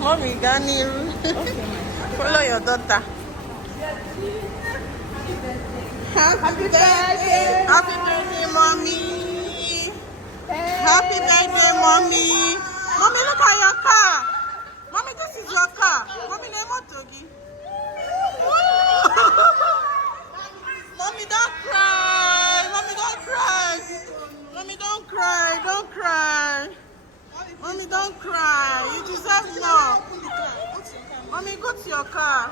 Mommy, Ganiru. Follow your daughter. Happy birthday. Happy birthday, mommy. Happy birthday, mommy. Mommy, look at your car. Mommy, this is your car. Mommy, name on Togi. Mommy, don't cry. Mommy, don't cry. Mommy, don't cry. Don't cry. Mommy, don't cry. You deserve more. Mommy, go to your car.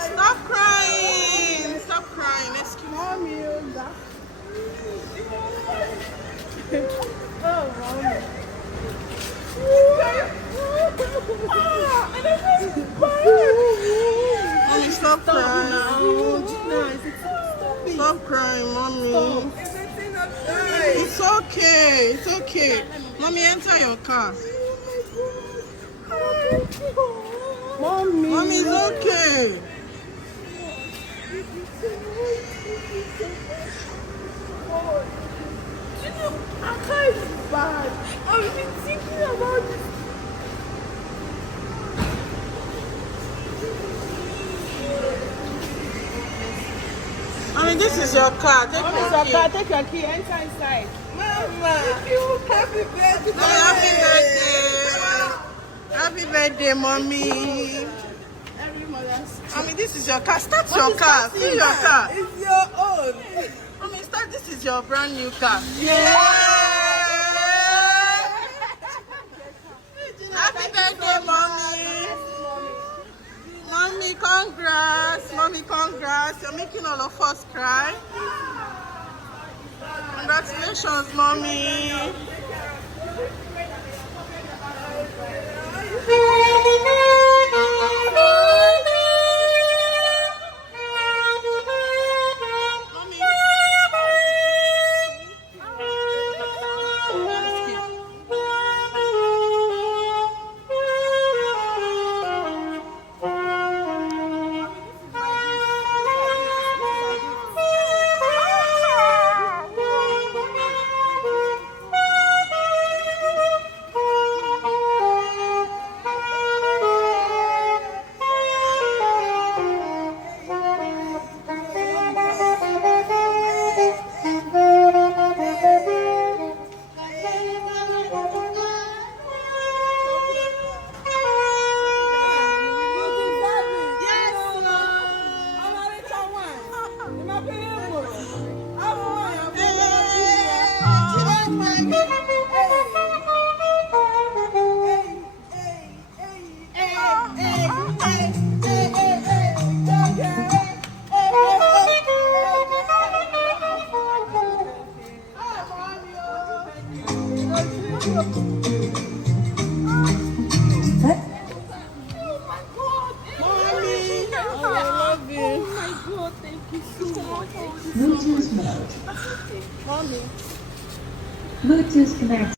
Stop crying. Stop crying. Excuse me. Mommy, oh, mommy. Mommy, stop crying. Stop crying, mommy. It's okay. It's okay. Mommy, enter your car. Mommy. Mommy, it's okay. I can't be bad. I've been thinking about this. Mommy, this is your car. Take your key. Take your key. Enter inside. Mama. Happy birthday. Mommy, happy birthday. Happy birthday, mommy. Every mother's. Mommy, this is your car. Start your car. See your car. It's your own. Mommy, start. This is your brand new car. Yeah. Happy birthday, mommy. Mommy, congrats. Mommy, congrats. You're making all of us cry. Congratulations, mommy. Bluetooth mode. Mommy. Bluetooth connected.